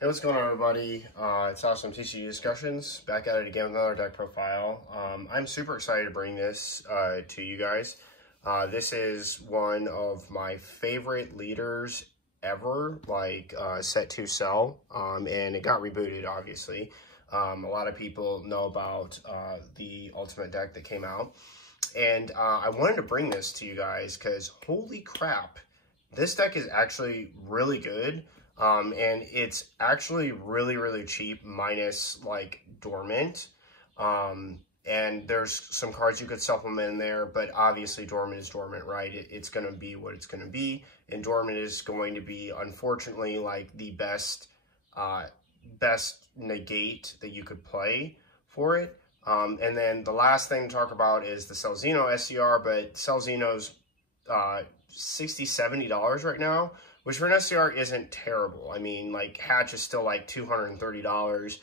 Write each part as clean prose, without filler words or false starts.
Hey, what's going on, everybody? It's Awesome TCG Discussions, back at it again with another deck profile. I'm super excited to bring this to you guys. This is one of my favorite leaders ever, like Set to Sell, and it got rebooted, obviously. A lot of people know about the Ultimate deck that came out, and I wanted to bring this to you guys because, holy crap, this deck is actually really good. And it's actually really cheap, minus like Dormant. And there's some cards you could supplement in there, but obviously Dormant is Dormant, right? It's going to be what it's going to be. And Dormant is going to be, unfortunately, like the best negate that you could play for it. And then the last thing to talk about is the Selzino SCR, but Selzino's $60, $70 right now, which for an SCR isn't terrible. I mean, like, Hatch is still like $230.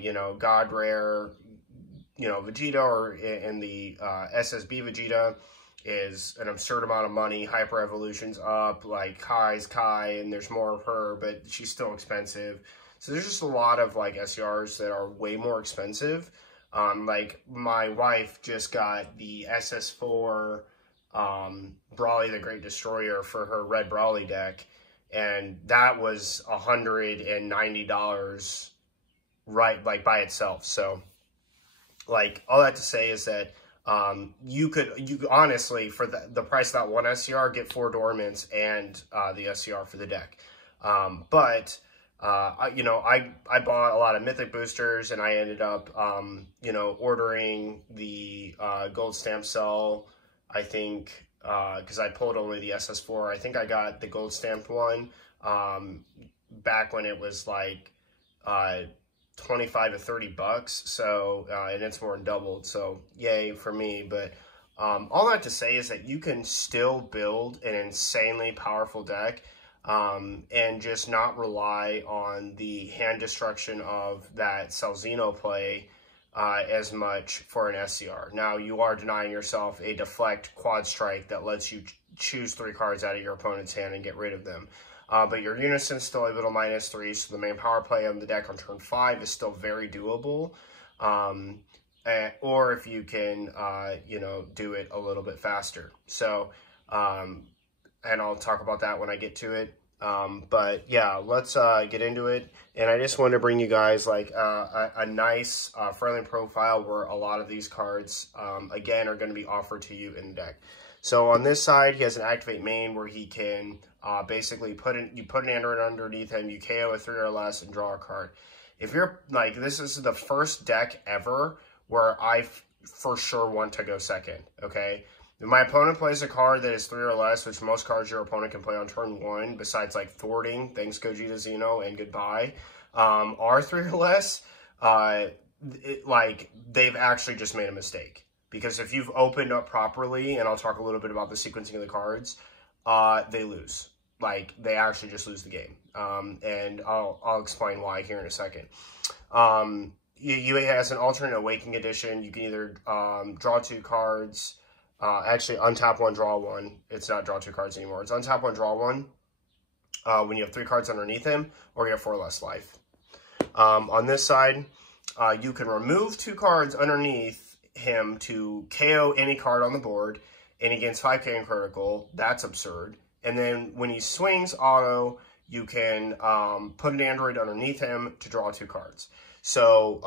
You know, God Rare, you know, Vegeta or in the SSB Vegeta is an absurd amount of money. Hyper Evolution's up, like Kai's Kai, and there's more of her, but she's still expensive. So there's just a lot of like SCRs that are way more expensive. Like my wife just got the SS4 Brawly the Great Destroyer for her Red Brawly deck, and that was $190 right, like, by itself. So like, all that to say is that you could honestly, for the price of that one SCR, get 4 Dormants and the SCR for the deck. But you know, I bought a lot of Mythic boosters, and I ended up you know, ordering the Gold Stamp Cell. I think, because I pulled only the SS4, I think I got the gold stamped one back when it was like 25 to 30 bucks. So, and it's more than doubled. So, yay for me. But all that to say is that you can still build an insanely powerful deck and just not rely on the hand destruction of that Selzino play as much for an SCR. Now, you are denying yourself a deflect quad strike that lets you choose 3 cards out of your opponent's hand and get rid of them. But your Unison's still able to -3, so the main power play of the deck on turn 5 is still very doable. Or if you can, you know, do it a little bit faster. So, and I'll talk about that when I get to it. But yeah, let's get into it. And I just want to bring you guys like a nice friendly profile where a lot of these cards, again, are going to be offered to you in the deck. So on this side, he has an Activate main where he can basically put an android underneath him, you KO a 3 or less, and draw a card. If you're like, this is the first deck ever where I for sure want to go second, okay? If my opponent plays a card that is 3 or less, which most cards your opponent can play on turn 1, besides like thwarting, thanks Gogeta Xeno, and goodbye, are 3 or less, like, they've actually just made a mistake. Because if you've opened up properly, and I'll talk a little bit about the sequencing of the cards, they lose. Like, they actually just lose the game. And I'll explain why here in a second. UA has an alternate Awakening edition. You can either draw 2 cards, actually untap 1, draw 1. It's not draw 2 cards anymore. It's untap 1, draw 1 when you have 3 cards underneath him, or you have 4 less life. On this side, you can remove 2 cards underneath him to KO any card on the board, and he gains 5k in critical. That's absurd. And then when he swings auto, you can put an android underneath him to draw 2 cards. So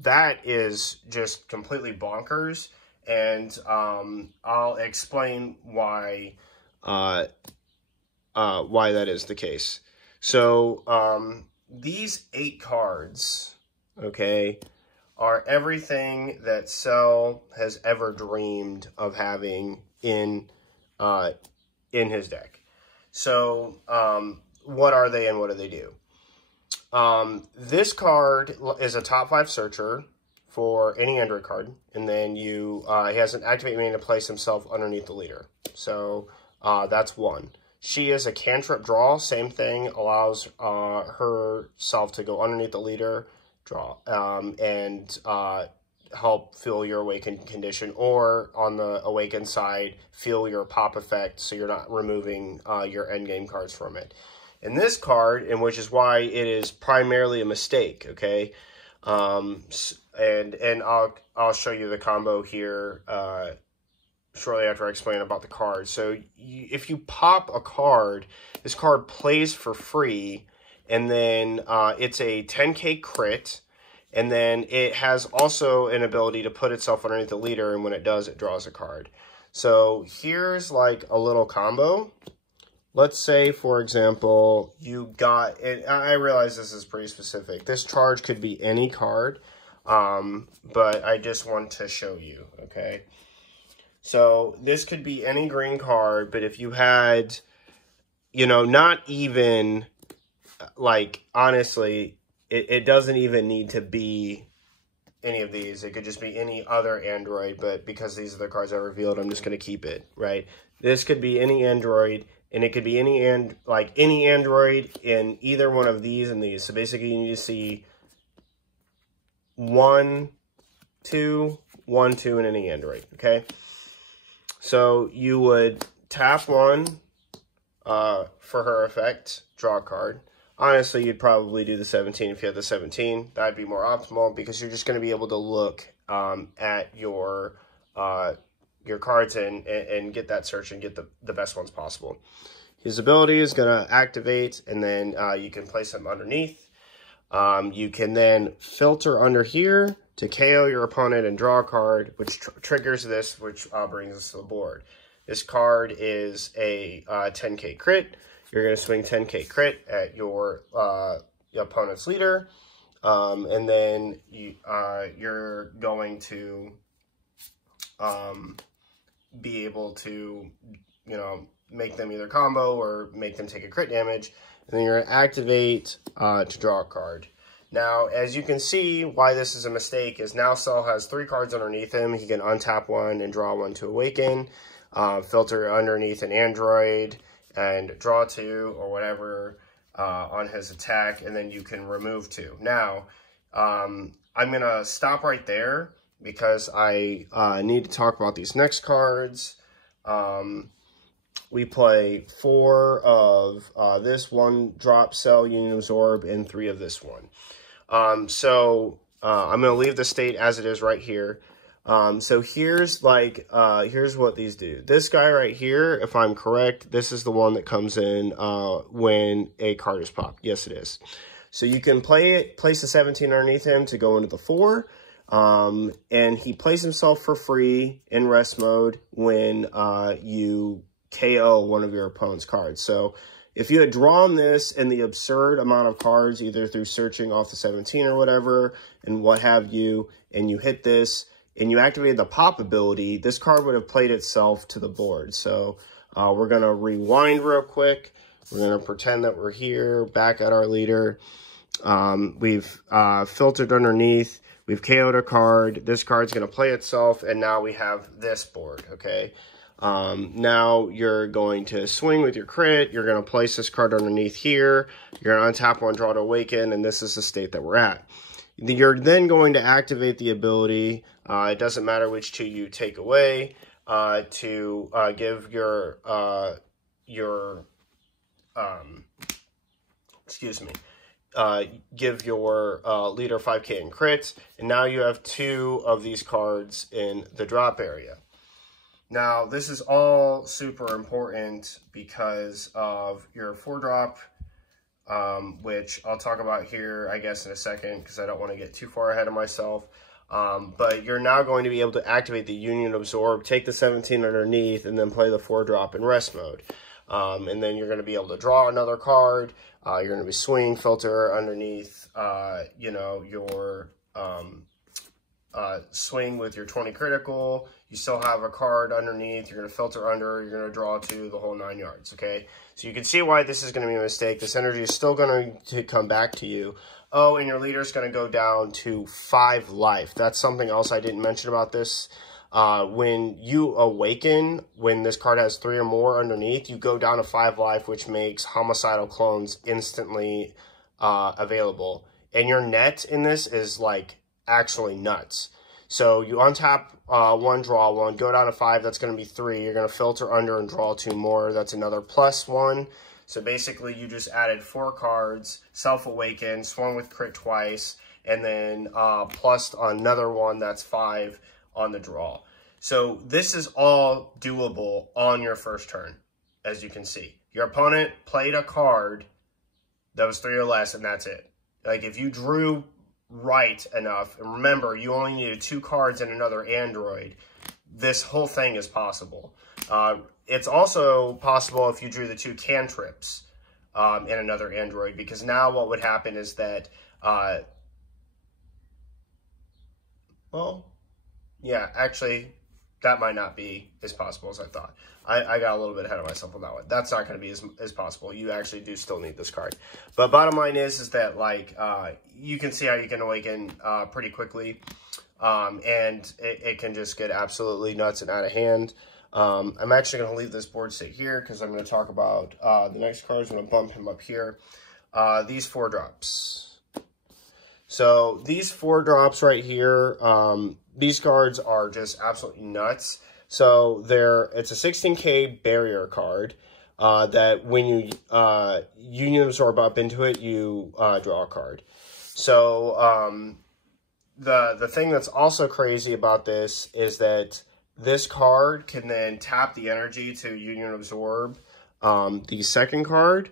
that is just completely bonkers, and I'll explain why that is the case. So these 8 cards, okay, are everything that Cell has ever dreamed of having in his deck. So, what are they and what do they do? This card is a top 5 searcher for any Android card, and then he has an Activate main to place himself underneath the leader. So, that's 1. She is a cantrip draw, same thing, allows herself to go underneath the leader, draw, and help fill your awakened condition, or on the awakened side, fill your pop effect so you're not removing your endgame cards from it. in this card, and which is why it is primarily a mistake, okay? And I'll show you the combo here shortly after I explain about the card. So if you pop a card, this card plays for free, and then it's a 10k crit, and then it has also an ability to put itself underneath the leader, and when it does, it draws a card. So here's like a little combo. Let's say, for example, you got, and I realize this is pretty specific. This charge could be any card, but I just want to show you, okay? So this could be any green card, but if you had, you know, not even, like, honestly, it doesn't even need to be any of these. It could just be any other android, but because these are the cards I revealed, I'm just going to keep it, right? This could be any android, and it could be any android in either one of these and these. So basically, you need to see 1, 2, 1, 2 in any android, okay? So you would tap 1 for her effect, draw a card. Honestly, you'd probably do the 17 if you had the 17. That'd be more optimal because you're just going to be able to look at your cards and get that search and get the best ones possible. His ability is going to activate, and then you can place him underneath. You can then filter under here to KO your opponent and draw a card, which triggers this, which brings us to the board. This card is a 10k crit. You're going to swing 10k crit at your opponent's leader, and then you're going to be able to, you know, make them either combo or make them take a crit damage, and then you're going to activate to draw a card. Now, as you can see, why this is a mistake is now Cell has 3 cards underneath him. He can untap 1 and draw 1 to awaken, filter underneath an android, and draw 2 or whatever on his attack, and then you can remove 2. Now, I'm going to stop right there because I need to talk about these next cards. We play 4 of this 1 drop Cell Union Absorb and 3 of this one. So I'm going to leave the state as it is right here. So here's here's what these do. This guy right here, if I'm correct, this is the one that comes in when a card is popped. Yes, it is. So you can place the 17 underneath him to go into the 4. And he plays himself for free in rest mode when you KO one of your opponent's cards. So if you had drawn this in the absurd amount of cards, either through searching off the 17 or whatever, and what have you, and you hit this, and you activated the pop ability, this card would have played itself to the board. So we're going to rewind real quick. We're going to pretend that we're here, back at our leader. We've filtered underneath. We've KO'd a card. This card's going to play itself, and now we have this board, okay? Now you're going to swing with your crit. You're going to place this card underneath here. You're going to untap 1, draw to awaken, and this is the state that we're at. You're then going to activate the ability. It doesn't matter which 2 you take away to give your give your leader 5k in crits, and now you have 2 of these cards in the drop area. Now, this is all super important because of your 4-drop, which I'll talk about here, I guess, in a second, because I don't want to get too far ahead of myself. But you're now going to be able to activate the Union Absorb, take the 17 underneath, and then play the 4-drop in rest mode. And then you're going to be able to draw another card. You're going to be swing, filter underneath, you know, your swing with your 20 critical. You still have a card underneath. You're going to filter under. You're going to draw 2, the whole 9 yards, okay? So you can see why this is going to be a mistake. This energy is still going to come back to you. Oh, and your leader is going to go down to 5 life. That's something else I didn't mention about this. When you awaken, when this card has 3 or more underneath, you go down to 5 life, which makes homicidal clones instantly available. And your net in this is, like, actually nuts. So you untap 1, draw 1, go down to 5, that's going to be 3. You're going to filter under and draw 2 more. That's another +1. So basically you just added 4 cards, Self-Awaken, swung with crit twice, and then plus another one that's 5 on the draw. So this is all doable on your first turn, as you can see. Your opponent played a card that was 3 or less, and that's it. Like, if you drew right enough, and remember, you only needed 2 cards and another android, this whole thing is possible. It's also possible if you drew the 2 cantrips and another android, because now what would happen is that, well, yeah, actually, that might not be as possible as I thought. I got a little bit ahead of myself on that one. That's not going to be as possible. You actually do still need this card. But bottom line is that, like, you can see how you can awaken pretty quickly. And it can just get absolutely nuts and out of hand. I'm actually going to leave this board state here because I'm going to talk about the next cards. I'm going to bump him up here. These 4 drops. So these 4 drops right here, these cards are just absolutely nuts. So it's a 16k barrier card that when you Union Absorb up into it, you draw a card. So the thing that's also crazy about this is that this card can then tap the energy to Union Absorb the second card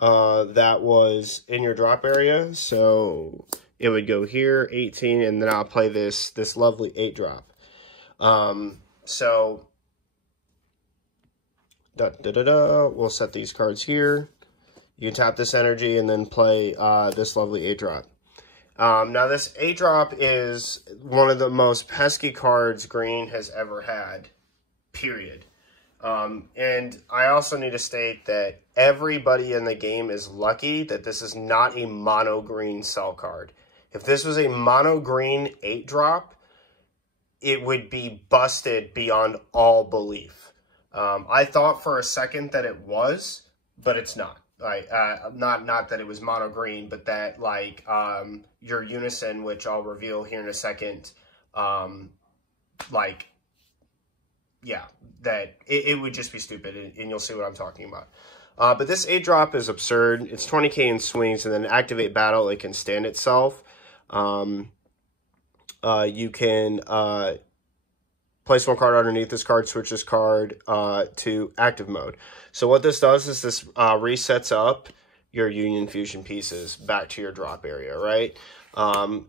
that was in your drop area. So it would go here, 18, and then I'll play this lovely 8 drop. So we'll set these cards here. You can tap this energy and then play this lovely 8 drop. Now this 8 drop is one of the most pesky cards green has ever had, period. And I also need to state that everybody in the game is lucky that this is not a mono green cell card. If this was a mono green 8 drop, it would be busted beyond all belief. I thought for a second that it was, but it's not. Like, not that it was mono green, but that, like, your Unison, which I'll reveal here in a second, like, yeah, that it would just be stupid, and you'll see what I'm talking about. But this 8 drop is absurd. It's 20k in swings, and then activate battle, it can stand itself. You can place 1 card underneath this card, switch this card to active mode. So what this does is this resets up your Union Fusion pieces back to your drop area, right?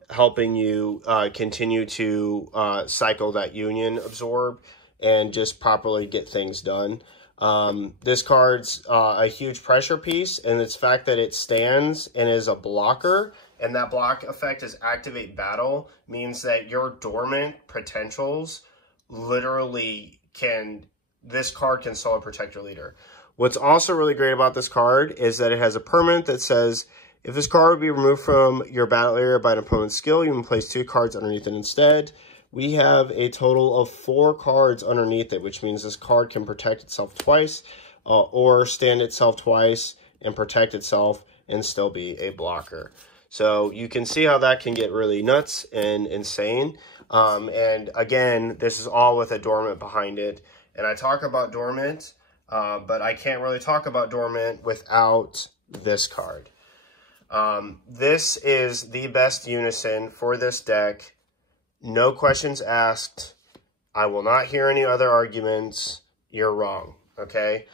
Helping you continue to cycle that Union Absorb and just properly get things done. This card's a huge pressure piece, and its fact that it stands and is a blocker, and that block effect is activate battle, means that your dormant potentials literally this card can solo protect your leader. What's also really great about this card is that it has a permanent that says, if this card would be removed from your battle area by an opponent's skill, you can place 2 cards underneath it instead. We have a total of 4 cards underneath it, which means this card can protect itself twice, or stand itself twice and protect itself and still be a blocker. So you can see how that can get really nuts and insane. And again, this is all with a dormant behind it. And I talk about dormant, but I can't really talk about dormant without this card. This is the best Unison for this deck. No questions asked. I will not hear any other arguments. You're wrong, okay?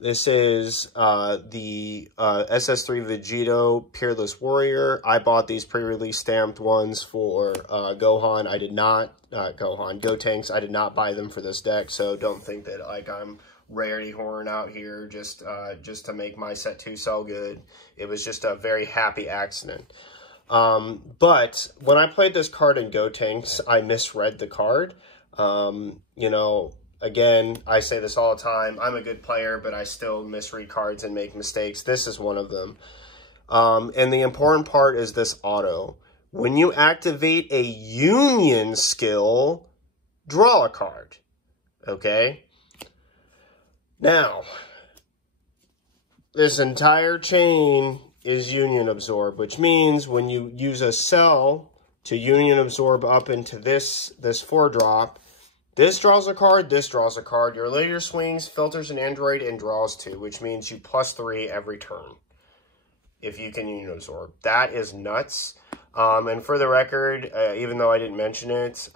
This is the SS3 Vegito Peerless Warrior. I bought these pre-release stamped ones for Gohan. I did not, Gotenks. I did not buy them for this deck, so don't think that, like, I'm rarity whoring out here just to make my set 2 sell good. It was just a very happy accident. But when I played this card in Gotenks, I misread the card. You know, again, I say this all the time. I'm a good player, but I still misread cards and make mistakes. This is one of them. And the important part is this auto. When you activate a Union skill, draw a card. Okay? Now, this entire chain is Union Absorb, which means when you use a cell to Union Absorb up into this 4-drop, This draws a card, this draws a card. Your later swings, filters an android, and draws 2, which means you +3 every turn if you can Union Absorb. That is nuts. And for the record, even though I didn't mention it,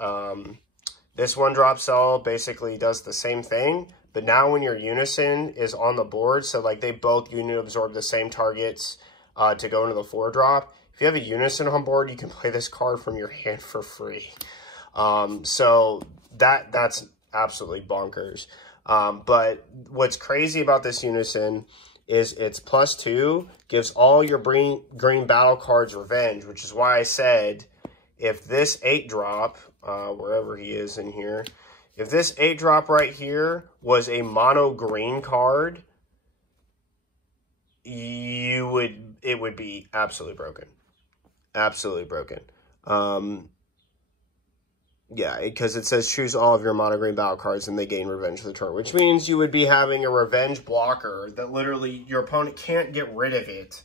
this 1-drop cell basically does the same thing, but now when your Unison is on the board, so like they both Union Absorb the same targets to go into the 4-drop, if you have a Unison on board, you can play this card from your hand for free. So that's absolutely bonkers. But what's crazy about this Unison is it's +2, gives all your green battle cards revenge, which is why I said if this 8-drop, wherever he is in here, if this 8-drop right here was a mono green card, it would be absolutely broken. Absolutely broken. Yeah, because it says choose all of your mono green battle cards and they gain revenge for the turn, which means you would be having a revenge blocker that literally your opponent can't get rid of it.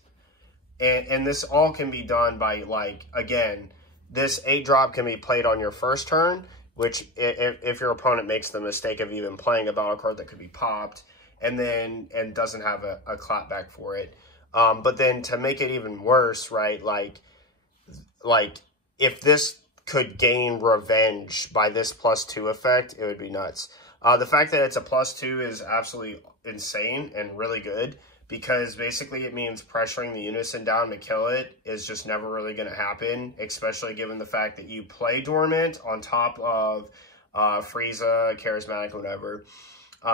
And this all can be done by, like, again, this 8-drop can be played on your first turn, which if your opponent makes the mistake of even playing a battle card that could be popped and doesn't have a clapback for it. But then to make it even worse, right, like if this could gain revenge by this +2 effect, it would be nuts. The fact that it's a +2 is absolutely insane and really good, because basically it means pressuring the Unison down to kill it is just never really going to happen, especially given the fact that you play Dormant on top of Frieza, Charismatic, whatever.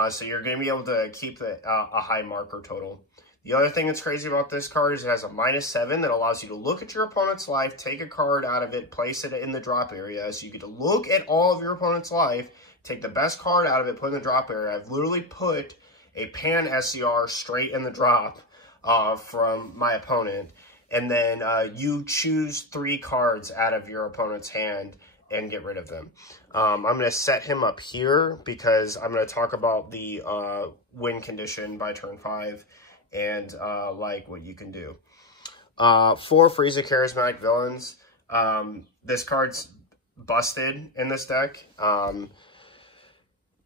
So you're going to be able to keep a high marker total. The other thing that's crazy about this card is it has a -7 that allows you to look at your opponent's life, take a card out of it, place it in the drop area. So you get to look at all of your opponent's life, take the best card out of it, put it in the drop area. I've literally put a Pan SCR straight in the drop from my opponent. And then you choose 3 cards out of your opponent's hand and get rid of them. I'm going to set him up here because I'm going to talk about the win condition by turn 5. And, like, what you can do. 4 Frieza Charismatic Villains. This card's busted in this deck.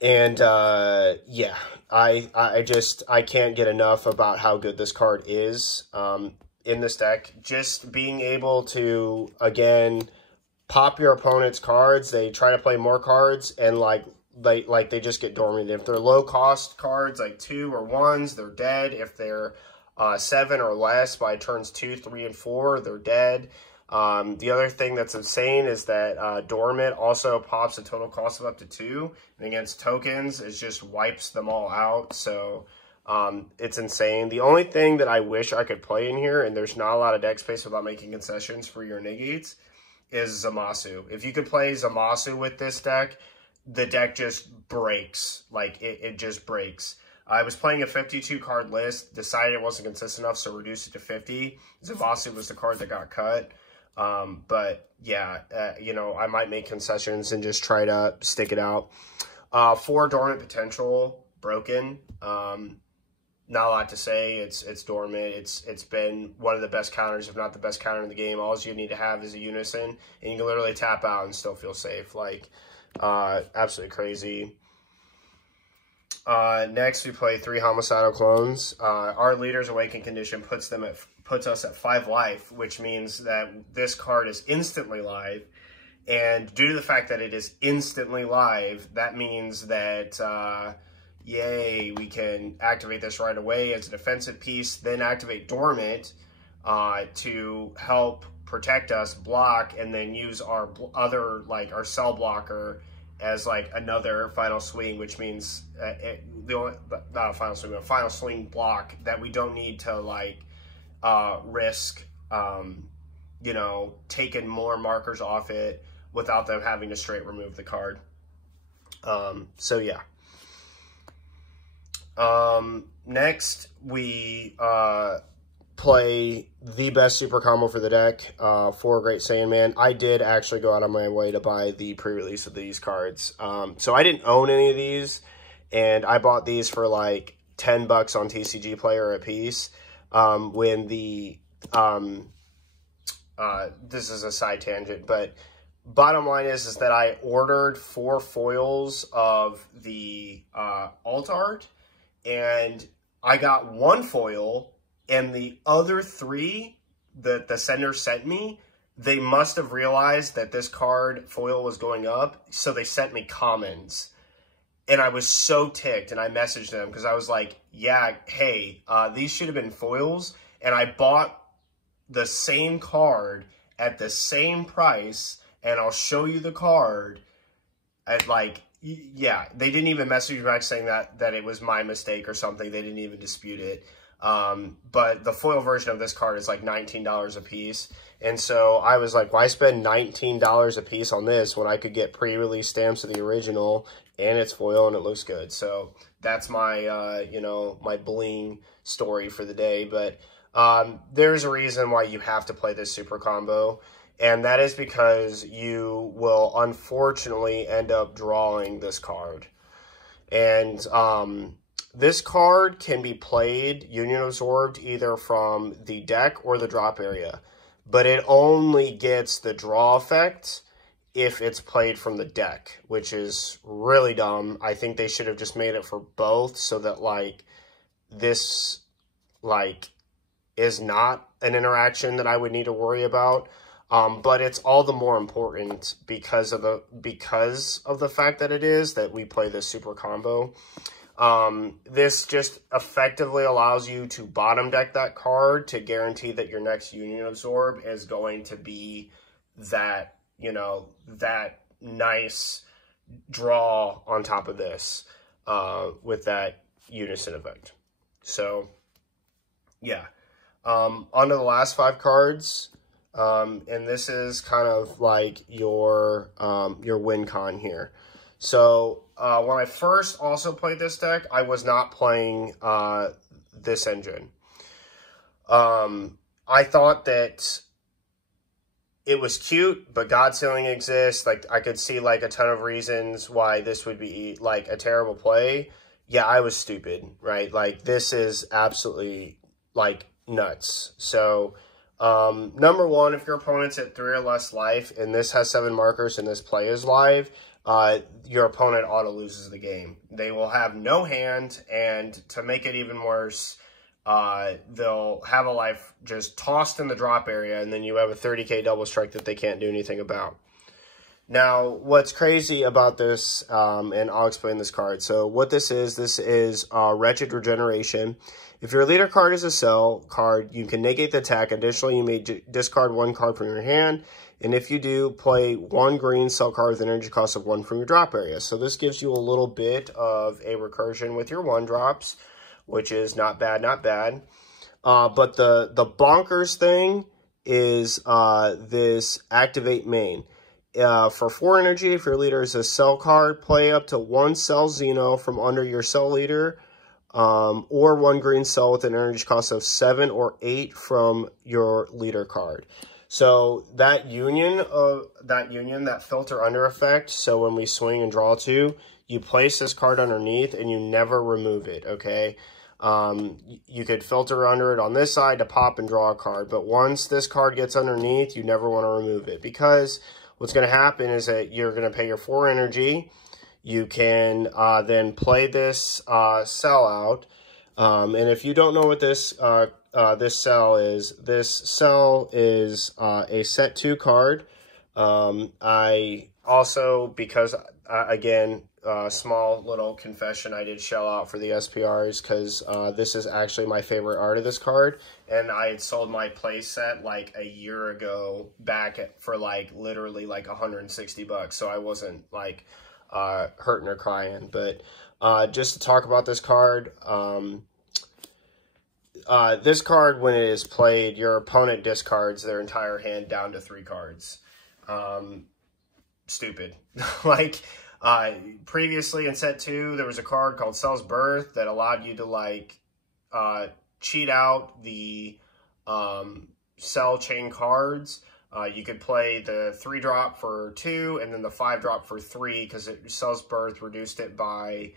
Yeah, I can't get enough about how good this card is, in this deck. Just being able to, again, pop your opponent's cards. They try to play more cards, and, they just get dormant. If they're low-cost cards, like 2 or 1s, they're dead. If they're 7 or less by turns 2, 3, and 4, they're dead. The other thing that's insane is that Dormant also pops a total cost of up to 2. And against tokens, it just wipes them all out. So it's insane. The only thing that I wish I could play in here, and there's not a lot of deck space without making concessions for your negates, is Zamasu. If you could play Zamasu with this deck, the deck just breaks. Like, it just breaks. I was playing a 52-card list, decided it wasn't consistent enough, so reduced it to 50. Zamasu was the card that got cut. But, yeah, you know, I might make concessions and just try to stick it out. 4 Dormant Potential, broken. Not a lot to say. It's Dormant. It's been one of the best counters, if not the best counter in the game. All you need to have is a Unison, and you can literally tap out and still feel safe. Like, absolutely crazy. Next, we play 3 Homicidal Clones. Our Leader's Awakened condition puts us at 5 life, which means that this card is instantly live. And due to the fact that it is instantly live, that means that, yay, we can activate this right away as a defensive piece, then activate Dormant to help protect us, block, and then use our other, like, our cell blocker as, like, another final swing, which means not a final swing, but a final swing block that we don't need to, like, risk, you know, taking more markers off it without them having to straight remove the card. So, yeah. Next, we play the best super combo for the deck, 4 Great Saiyan Man. I did actually go out on my way to buy the pre-release of these cards. So I didn't own any of these, and I bought these for like $10 on TCG Player a piece. When the, this is a side tangent, but bottom line is that I ordered 4 foils of the alt art, and I got 1 foil, and the other 3 that the sender sent me, they must have realized that this card foil was going up, so they sent me commons. And I was so ticked, and I messaged them because I was like, yeah, hey, these should have been foils, and I bought the same card at the same price, and I'll show you the card at like, yeah, they didn't even message me back saying that it was my mistake or something. They didn't even dispute it. But the foil version of this card is like $19 a piece. And so I was like, why spend $19 a piece on this when I could get pre-release stamps of the original and it's foil and it looks good? So that's my, you know, my bling story for the day. But there's a reason why you have to play this super combo. And that is because you will unfortunately end up drawing this card. And this card can be played Union Absorbed either from the deck or the drop area. But it only gets the draw effect if it's played from the deck, which is really dumb. I think they should have just made it for both so that, like, this, like, is not an interaction that I would need to worry about. But it's all the more important because of the fact that it is that we play this super combo. This just effectively allows you to bottom deck that card to guarantee that your next Union Absorb is going to be that, you know, that nice draw on top of this, with that Unison effect. So, yeah. On to the last 5 cards. And this is kind of like your win con here. So, when I first also played this deck, I was not playing, this engine. I thought that it was cute, but God Sealing exists. Like, I could see, like, a ton of reasons why this would be, like, a terrible play. Yeah, I was stupid, right? Like, this is absolutely, like, nuts. So, number one, if your opponent's at 3 or less life, and this has 7 markers, and this play is live, your opponent auto loses the game. They will have no hand, and to make it even worse, they'll have a life just tossed in the drop area, and then you have a 30k double strike that they can't do anything about. Now, what's crazy about this, and I'll explain this card. So what this is Wretched Regeneration. If your leader card is a cell card, you can negate the attack. Additionally, you may discard 1 card from your hand. And if you do, play 1 green cell card with an energy cost of 1 from your drop area. So this gives you a little bit of a recursion with your 1-drops, which is not bad, not bad. But the bonkers thing is this Activate Main. For 4 energy, if your leader is a cell card, play up to 1 cell Xeno from under your cell leader, or 1 green cell with an energy cost of 7 or 8 from your leader card. So that union, that filter under effect, so when we swing and draw 2, you place this card underneath and you never remove it, okay? You could filter under it on this side to pop and draw a card, but once this card gets underneath, you never want to remove it, because what's going to happen is that you're going to pay your 4 energy. You can then play this cell out. And if you don't know what this cell is a set 2 card. I also, because, again, small little confession, I did shell out for the SPRs because this is actually my favorite art of this card. And I had sold my play set like a year ago back for like literally like 160 bucks. So I wasn't like hurting or crying. But just to talk about this card, this card, when it is played, your opponent discards their entire hand down to 3 cards. Stupid. Like, previously in set 2, there was a card called Cell's Birth that allowed you to, like, cheat out the cell chain cards. You could play the 3-drop for 2 and then the 5-drop for 3, because Cell's Birth reduced it by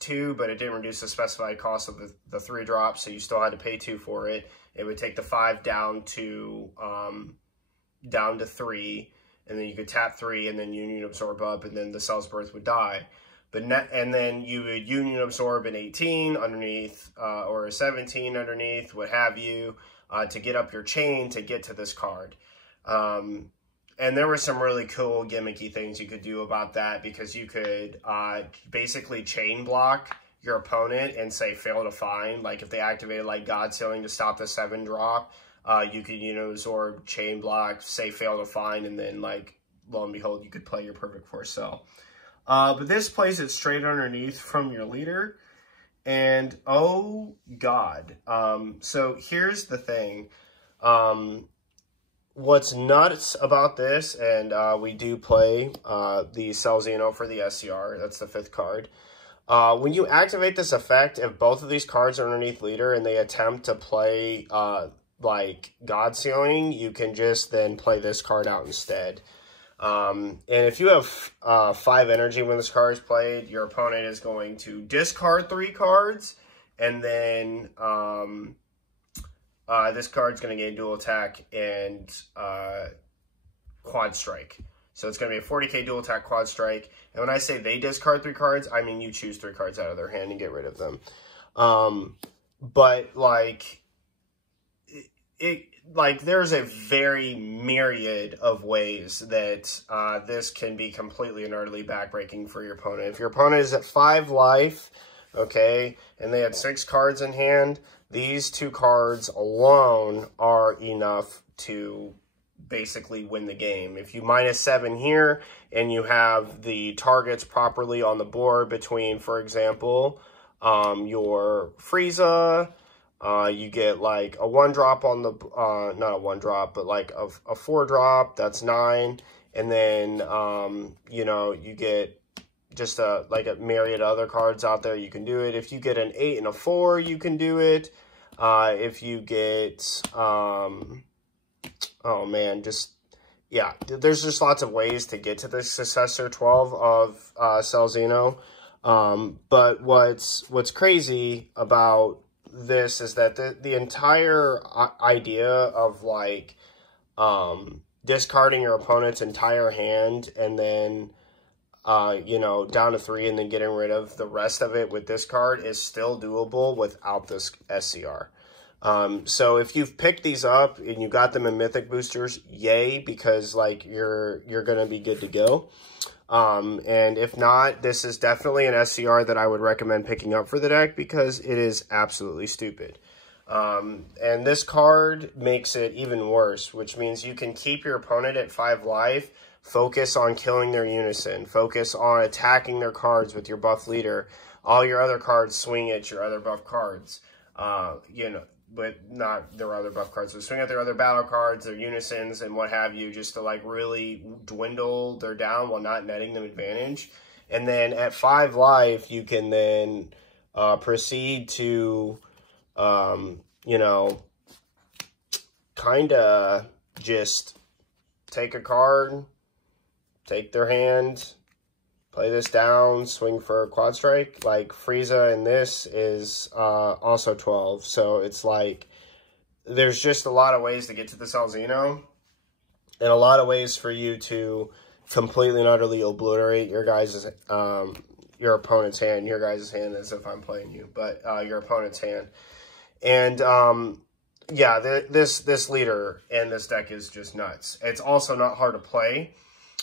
2, but it didn't reduce the specified cost of the 3-drop, so you still had to pay 2 for it. It would take the 5 down to down to 3, and then you could tap 3, and then Union Absorb up, and then the Cell's Birth would die. And then you would Union Absorb an 18 underneath, or a 17 underneath, what have you, to get up your chain to get to this card. And there were some really cool gimmicky things you could do about that, because you could basically chain block your opponent and say fail to find. Like if they activated like God Sealing to stop the 7 drop, you could, you know, absorb, chain block, say fail to find, and then like lo and behold, you could play your Perfect Force Cell. But this plays it straight underneath from your leader, and oh god. So here's the thing. What's nuts about this, and we do play the Cell Xeno for the SCR, that's the 5th card. When you activate this effect, if both of these cards are underneath leader and they attempt to play like God Sealing, you can just then play this card out instead. And if you have 5 energy when this card is played, your opponent is going to discard 3 cards, and then this card's going to get dual attack and quad strike. So it's going to be a 40k dual attack quad strike. And when I say they discard 3 cards, I mean you choose 3 cards out of their hand and get rid of them. But like there's a very myriad of ways that this can be completely and utterly backbreaking for your opponent. If your opponent is at 5 life, okay, and they had 6 cards in hand, these 2 cards alone are enough to basically win the game. If you -7 here and you have the targets properly on the board between, for example, your Frieza, you get like a 1-drop on the, not a 1-drop, but like a 4-drop, that's 9. And then, you know, you get just like a myriad of other cards out there, you can do it. If you get an 8 and a 4, you can do it. If you get, oh man, just, yeah, there's just lots of ways to get to the successor 12 of Cell Xeno. But what's crazy about this is that the entire idea of like discarding your opponent's entire hand and then you know, down to 3 and then getting rid of the rest of it with this card is still doable without this SCR. So if you've picked these up and you got them in Mythic boosters, yay, because like you're gonna be good to go. And if not, this is definitely an SCR that I would recommend picking up for the deck because it is absolutely stupid. And this card makes it even worse, which means you can keep your opponent at 5 life, focus on killing their unison, focus on attacking their cards with your buff leader. All your other cards swing at your other buff cards, you know, but not their other buff cards. So swing at their other battle cards, their unisons, and what have you, just to like really dwindle their down while not netting them advantage. And then at 5 life, you can then proceed to, you know, kind of just take a card, take their hand, play this down, swing for a quad strike. Like Frieza in this is also 12. So it's like there's just a lot of ways to get to the Cell Xeno and a lot of ways for you to completely and utterly obliterate your guys' your opponent's hand. Your guys' hand as if I'm playing you, but your opponent's hand. And yeah, this leader and this deck is just nuts. It's also not hard to play.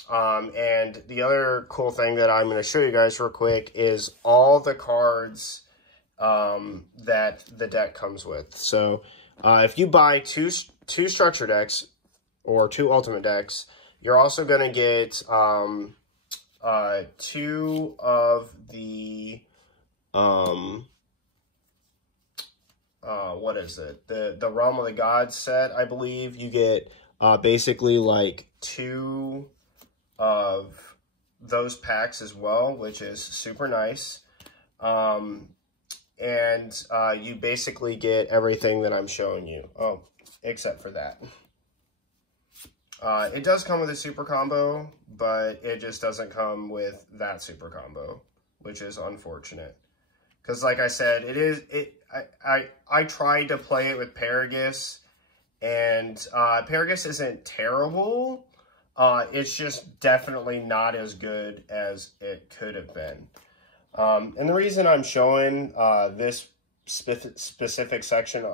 And the other cool thing that I'm going to show you guys real quick is all the cards that the deck comes with. So if you buy two structure decks or 2 ultimate decks, you're also going to get 2 of the what is it? The Realm of the Gods set, I believe. You get basically like 2 of those packs as well, which is super nice. And you basically get everything that I'm showing you. Oh, except for that. It does come with a super combo, but it just doesn't come with that super combo, which is unfortunate. Because like I said, I tried to play it with Paragus, And Paragus isn't terrible. It's just definitely not as good as it could have been. And the reason I'm showing this specific section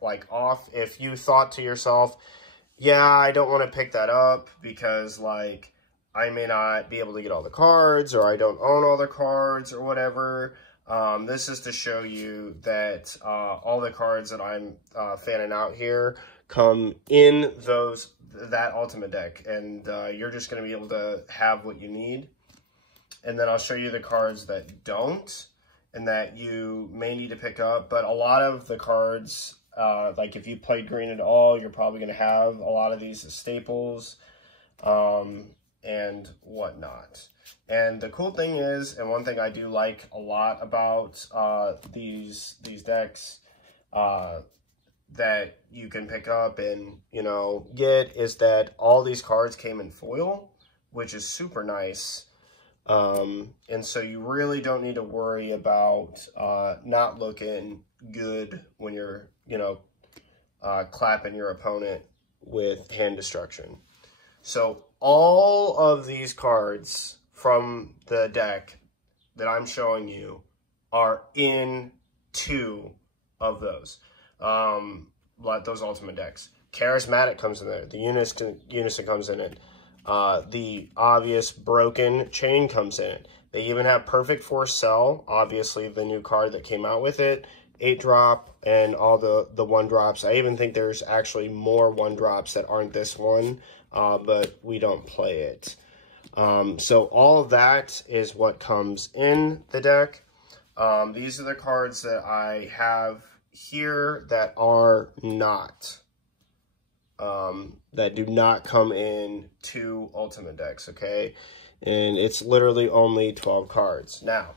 like off, if you thought to yourself, yeah, I don't want to pick that up because like I may not be able to get all the cards, or I don't own all the cards or whatever. This is to show you that all the cards that I'm fanning out here come in that Ultimate deck, and you're just going to be able to have what you need. And then I'll show you the cards that don't and that you may need to pick up. But a lot of the cards, like if you played Green at all, you're probably going to have a lot of these as staples and whatnot. And the cool thing is, and one thing I do like a lot about these decks that you can pick up and, you know, get, is that all these cards came in foil, which is super nice. And so you really don't need to worry about not looking good when you're, you know, clapping your opponent with hand destruction. So all of these cards from the deck that I'm showing you are in 2 of those. Like those Ultimate decks. Charismatic comes in there. The Unison comes in it. The obvious Broken Chain comes in it. They even have Perfect Force Cell, obviously the new card that came out with it. 8-drop and all the 1-drops. I even think there's actually more 1-drops that aren't this one, but we don't play it. So all of that is what comes in the deck. These are the cards that I have here that are not, that do not come in 2 Ultimate decks, okay? And it's literally only 12 cards. Now,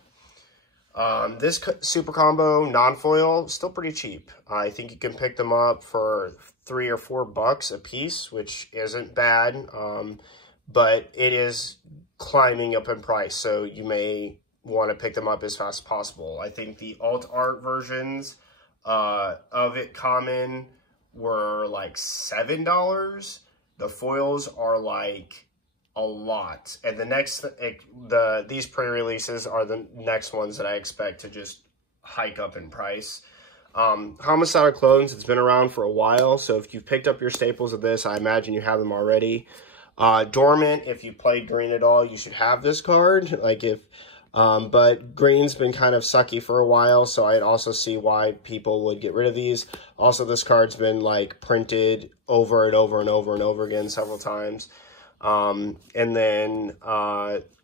this Super Combo non-foil, still pretty cheap. I think you can pick them up for $3 or $4 a piece, which isn't bad, but it is climbing up in price, so you may want to pick them up as fast as possible. I think the alt art versions of it common were like $7. The foils are like a lot, and the next these pre-releases are the next ones that I expect to just hike up in price. Homicidal Clones, it's been around for a while, so if you've picked up your staples of this, I imagine you have them already. Dormant, if you played Green at all, you should have this card. Like if but Green's been kind of sucky for a while, so I'd also see why people would get rid of these. Also, this card's been like printed over and over and over and over again several times. And then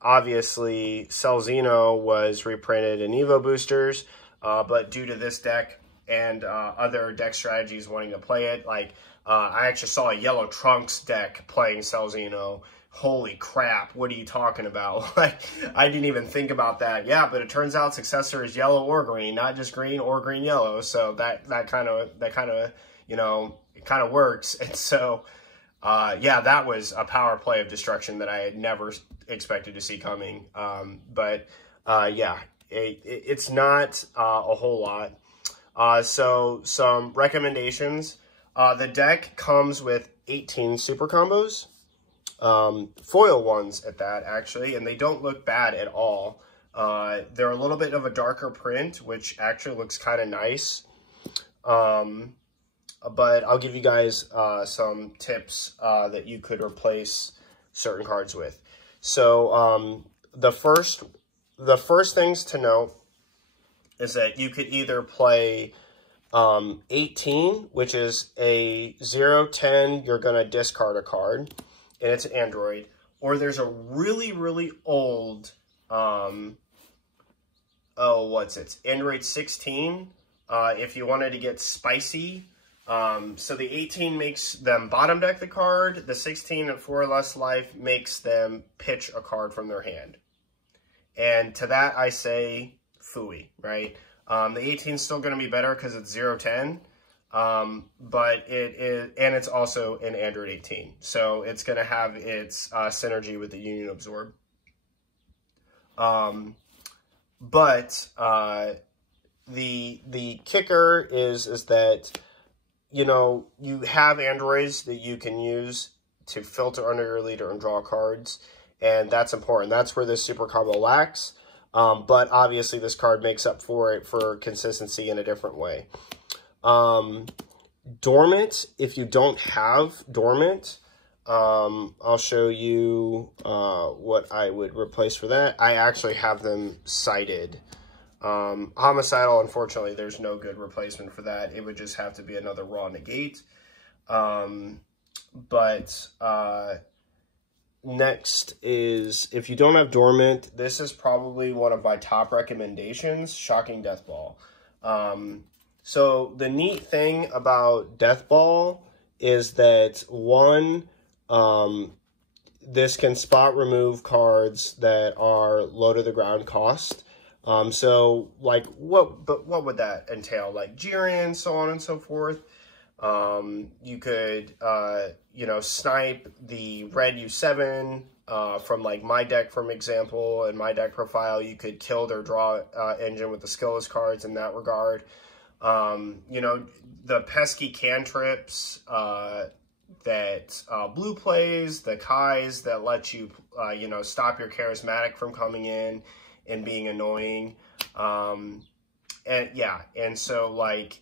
obviously Celzino was reprinted in Evo boosters, but due to this deck and other deck strategies wanting to play it, like I actually saw a Yellow Trunks deck playing Celzino. Holy crap, what are you talking about? Like, I didn't even think about that. Yeah, but it turns out successor is yellow or green, not just green or green yellow. So that kind of you know, it kind of works. And so yeah, that was a power play of destruction that I had never expected to see coming. But yeah, it's not a whole lot. So some recommendations. The deck comes with 18 super combos. Foil ones at that, actually, and they don't look bad at all. They're a little bit of a darker print, which actually looks kind of nice. But I'll give you guys some tips that you could replace certain cards with. So the first things to note is that you could either play 18, which is a 0-10, you're going to discard a card, and it's an Android, or there's a really, really old, Android 16, if you wanted to get spicy. So the 18 makes them bottom deck the card, the 16 at 4 or less life makes them pitch a card from their hand. And to that I say, phooey, right? The 18 is still going to be better because it's 0-10. But it is, and it's also an Android 18, so it's going to have its synergy with the Union Absorb. But the kicker is that you know, you have androids that you can use to filter under your leader and draw cards, and that's important. That's where this super combo lacks, but obviously this card makes up for it for consistency in a different way. Dormant, if you don't have Dormant, I'll show you what I would replace for that. I actually have them cited. Homicidal, unfortunately, there's no good replacement for that. It would just have to be another raw negate. Next is, if you don't have Dormant, this is probably one of my top recommendations, Shocking Deathball. So the neat thing about Deathball is that, one, this can spot remove cards that are low to the ground cost. So like what would that entail? Like Jiren, so on and so forth. You could, you know, snipe the red U7, from like my deck, for example, and my deck profile. You could kill their draw, engine with the skillless cards in that regard. You know, the pesky cantrips, that blue plays, the Kais that let you, you know, stop your charismatic from coming in and being annoying. And yeah, and so like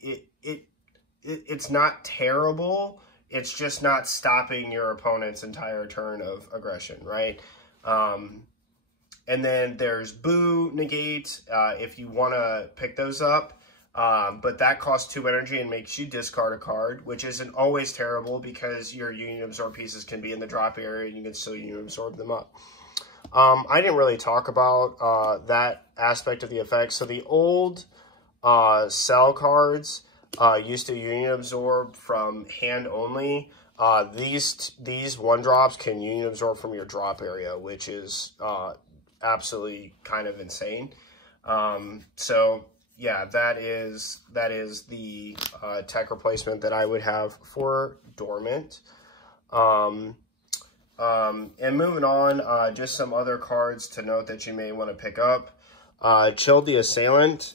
it's not terrible. It's just not stopping your opponent's entire turn of aggression, right? And then there's Boo Negate, if you want to pick those up. But that costs 2 energy and makes you discard a card, which isn't always terrible because your Union Absorb pieces can be in the drop area and you can still Union Absorb them up. I didn't really talk about that aspect of the effect. So the old Cell cards used to Union Absorb from hand only. These 1-drops can Union Absorb from your drop area, which is absolutely kind of insane. So yeah, that is the tech replacement that I would have for Dormant. And moving on, just some other cards to note that you may want to pick up. Chilled the Assailant.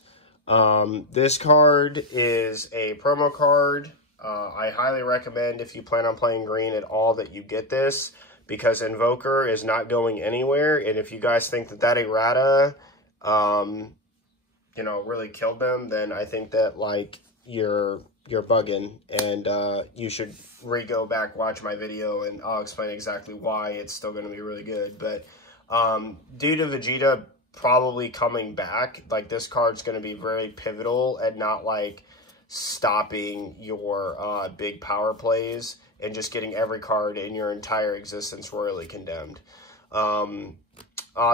This card is a promo card. I highly recommend, if you plan on playing green at all, that you get this, because Invoker is not going anywhere. And if you guys think that errata, you know, really killed them, then I think that, like, you're bugging, and you should go back, watch my video, and I'll explain exactly why it's still going to be really good. But due to Vegeta probably coming back, like, this card's going to be very pivotal and not, like, stopping your big power plays and just getting every card in your entire existence royally condemned.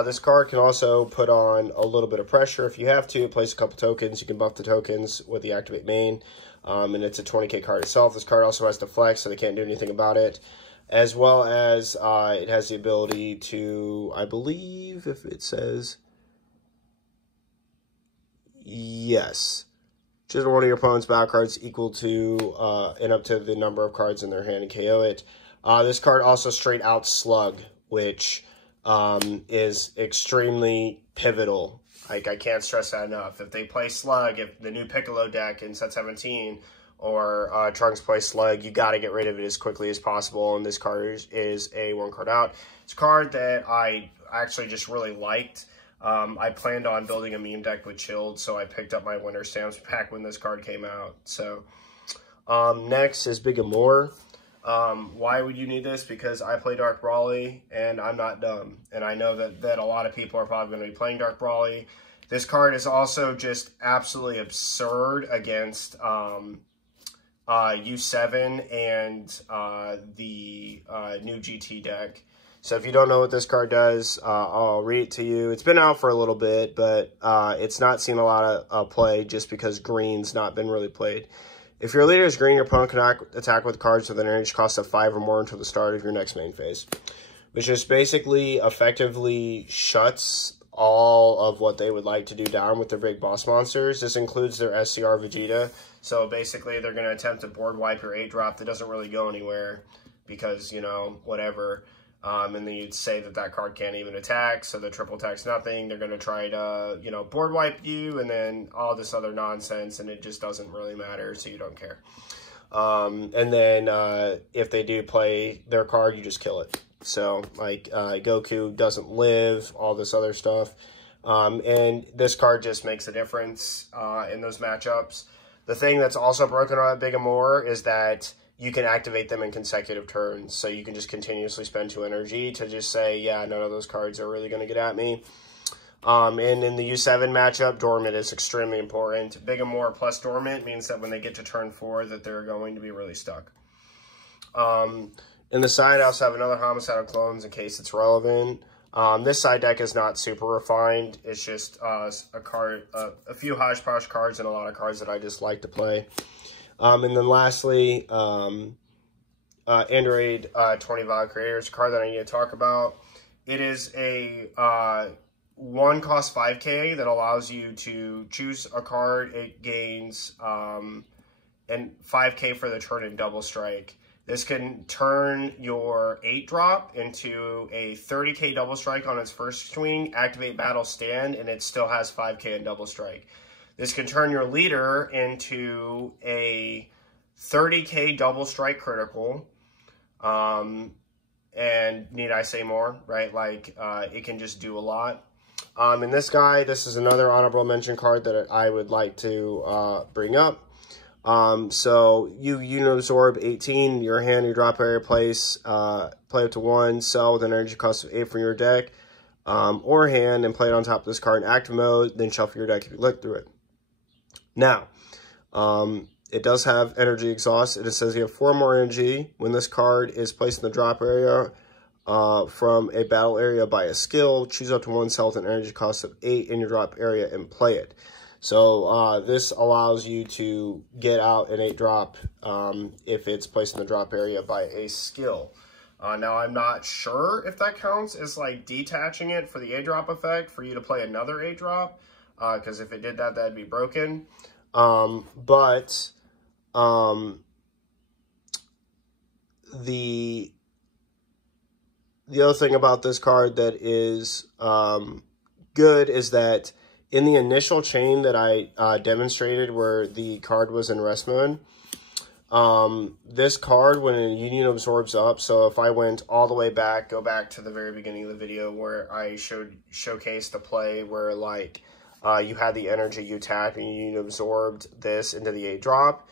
This card can also put on a little bit of pressure if you have to. Place a couple tokens. You can buff the tokens with the Activate main. And it's a 20k card itself. This card also has Deflect, so they can't do anything about it. As well as it has the ability to, I believe, if it says, yes, choose one of your opponent's battle cards equal to and up to the number of cards in their hand and KO it. This card also straight out Slug, which is extremely pivotal. Like, I can't stress that enough. If they play Slug, if the new Piccolo deck in set 17 or Trunks play Slug, you got to get rid of it as quickly as possible. And this card is a 1-card out. It's a card that I actually just really liked. I planned on building a meme deck with Chilled, so I picked up my Winter Stamps pack when this card came out. So next is Big Amor. Why would you need this? Because I play Dark Brawly, and I'm not dumb. And I know that a lot of people are probably going to be playing Dark Brawly. This card is also just absolutely absurd against U7 and the new GT deck. So if you don't know what this card does, I'll read it to you. It's been out for a little bit, but it's not seen a lot of play just because green's not been really played. If your leader is green, your opponent can attack with cards with an energy cost of 5 or more until the start of your next main phase, which just basically effectively shuts all of what they would like to do down with their big boss monsters. This includes their SCR Vegeta. So basically, they're going to attempt to board wipe your 8-drop that doesn't really go anywhere because, you know, whatever. And then you'd say that that card can't even attack, so the triple attack's nothing. They're going to try to, you know, board wipe you, and then all this other nonsense, and it just doesn't really matter, so you don't care. And then if they do play their card, you just kill it. So, like, Goku doesn't live, all this other stuff. And this card just makes a difference in those matchups. The thing that's also broken on Big and More is that you can activate them in consecutive turns. So you can just continuously spend 2 energy to just say, yeah, none of those cards are really going to get at me. And in the U7 matchup, Dormant is extremely important. Big and More plus Dormant means that when they get to turn 4 that they're going to be really stuck. In the side, I also have another Homicidal Clones in case it's relevant. This side deck is not super refined. It's just a few hodgepodge cards and a lot of cards that I just like to play. And then lastly, Android 20 Vial Creator is a card that I need to talk about. It is a 1 cost 5k that allows you to choose a card. It gains and 5k for the turn in Double Strike. This can turn your 8-drop into a 30k Double Strike on its first swing, activate Battle Stand, and it still has 5k in Double Strike. This can turn your leader into a 30k Double Strike critical. And need I say more, right? Like, it can just do a lot. And this guy, this is another honorable mention card that I would like to bring up. So you absorb 18, your hand, your drop area, play up to 1, sell with an energy cost of 8 from your deck, or hand, and play it on top of this card in active mode, then shuffle your deck if you look through it. Now, it does have energy exhaust. It says you have 4 more energy when this card is placed in the drop area from a battle area by a skill. Choose up to 1 cell with an energy cost of 8 in your drop area and play it. So this allows you to get out an 8-drop if it's placed in the drop area by a skill. Now, I'm not sure if that counts as like detaching it for the 8-drop effect for you to play another 8-drop, because if it did that, that'd be broken. The other thing about this card that is good is that in the initial chain that I demonstrated where the card was in rest mode, this card, when a union absorbs up, so if I went all the way back, go back to the very beginning of the video where I showcased the play where, like, you had the energy you tapped and you absorbed this into the 8-drop.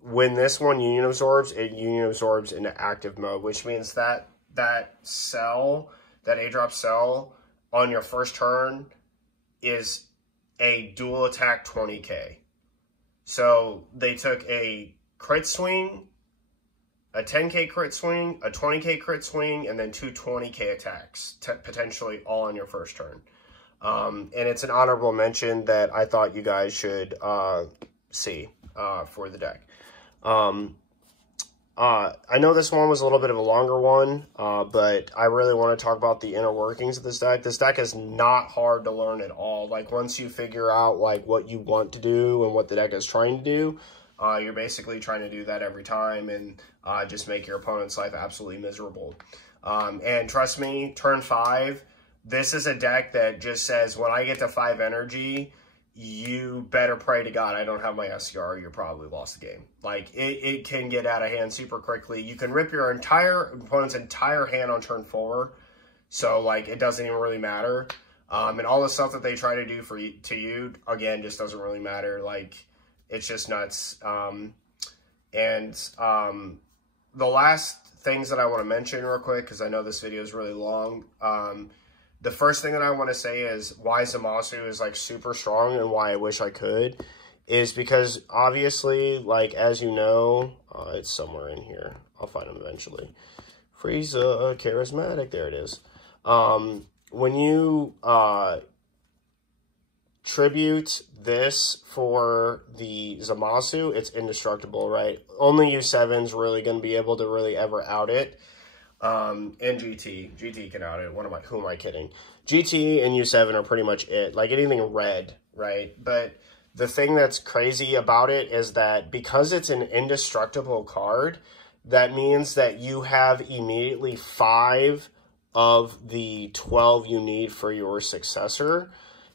When this one union absorbs, it union absorbs into active mode, which means that that 8-drop cell on your first turn is a dual attack 20k. So they took a crit swing, a 10k crit swing, a 20k crit swing, and then 2 20k attacks, potentially all on your first turn. And it's an honorable mention that I thought you guys should see for the deck. I know this one was a little bit of a longer one, but I really want to talk about the inner workings of this deck. This deck is not hard to learn at all. Like, once you figure out, like, what you want to do and what the deck is trying to do, you're basically trying to do that every time and just make your opponent's life absolutely miserable. And trust me, turn 5, this is a deck that just says, when I get to 5 energy, you better pray to God I don't have my SCR, you're probably lost the game. Like, it can get out of hand super quickly. You can rip your opponent's entire hand on turn 4, so, like, it doesn't even really matter. And all the stuff that they try to do to you, again, just doesn't really matter. Like, it's just nuts. The last things that I want to mention real quick, because I know this video is really long, the first thing that I want to say is why Zamasu is, like, super strong and why I wish I could is because, obviously, like, as you know, it's somewhere in here. I'll find him eventually. Frieza, charismatic, there it is. When you tribute this for the Zamasu, it's indestructible, right? Only U7's really going to be able to really ever out it. And GT can out it. Who am I kidding? GT and U7 are pretty much it. Like, anything red, right? But the thing that's crazy about it is that because it's an indestructible card, that means that you have immediately 5 of the 12 you need for your successor.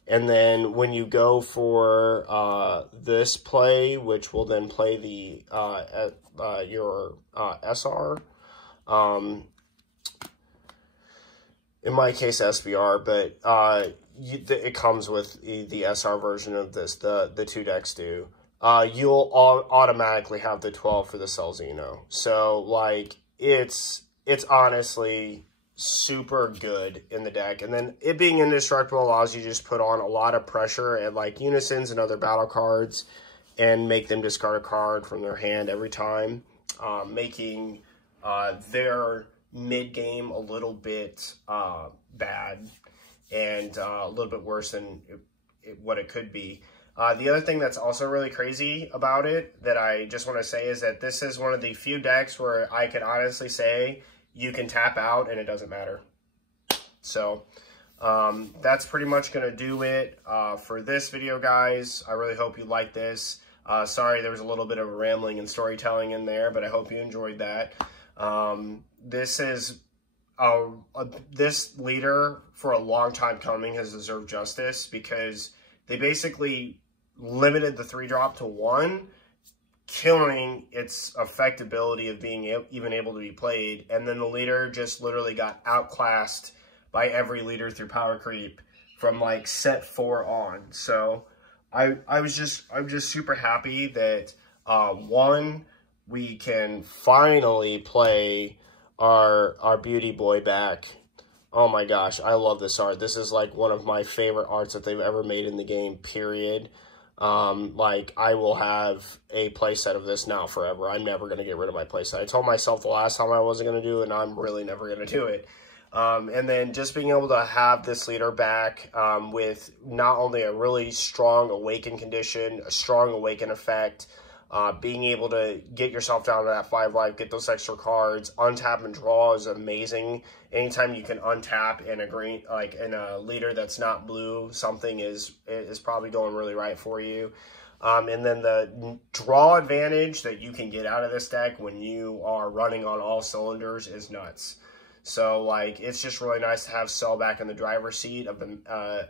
And then when you go for this play, which will then play the your SR, in my case SBR, but it comes with the SR version of this, the 2 decks do. You'll automatically have the 12 for the Celzino. So like it's honestly super good in the deck. And then it being indestructible allows you to just put on a lot of pressure at like Unisons and other battle cards and make them discard a card from their hand every time, making their mid-game a little bit bad and a little bit worse than what it could be. The other thing that's also really crazy about it that I just want to say is that this is one of the few decks where I can honestly say you can tap out and it doesn't matter. So that's pretty much going to do it for this video, guys. I really hope you liked this. Sorry there was a little bit of rambling and storytelling in there, but I hope you enjoyed that. This is this leader for a long time coming has deserved justice because they basically limited the 3-drop to 1, killing its effectability of being even able to be played. And then the leader just literally got outclassed by every leader through power creep from like set 4 on. So I'm just super happy that one, we can finally play our beauty boy back. Oh my gosh, I love this art. This is like one of my favorite arts that they've ever made in the game, period. Like, I will have a playset of this now forever. I'm never going to get rid of my playset. I told myself the last time I wasn't going to do it, and I'm really never going to do it. And then just being able to have this leader back with not only a really strong awaken condition, a strong awaken effect, being able to get yourself down to that 5 life, get those extra cards, untap and draw is amazing. Anytime you can untap in a green, like in a leader that's not blue, something is probably going really right for you. And then the draw advantage that you can get out of this deck when you are running on all cylinders is nuts. So like, it's just really nice to have Cell back in the driver's seat of the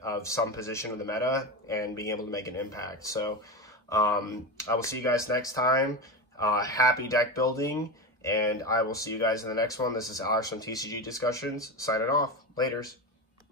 of some position of the meta and being able to make an impact. So I will see you guys next time. Happy deck building, and I will see you guys in the next one. This is Alex from TCG Discussions, signing off. Laters.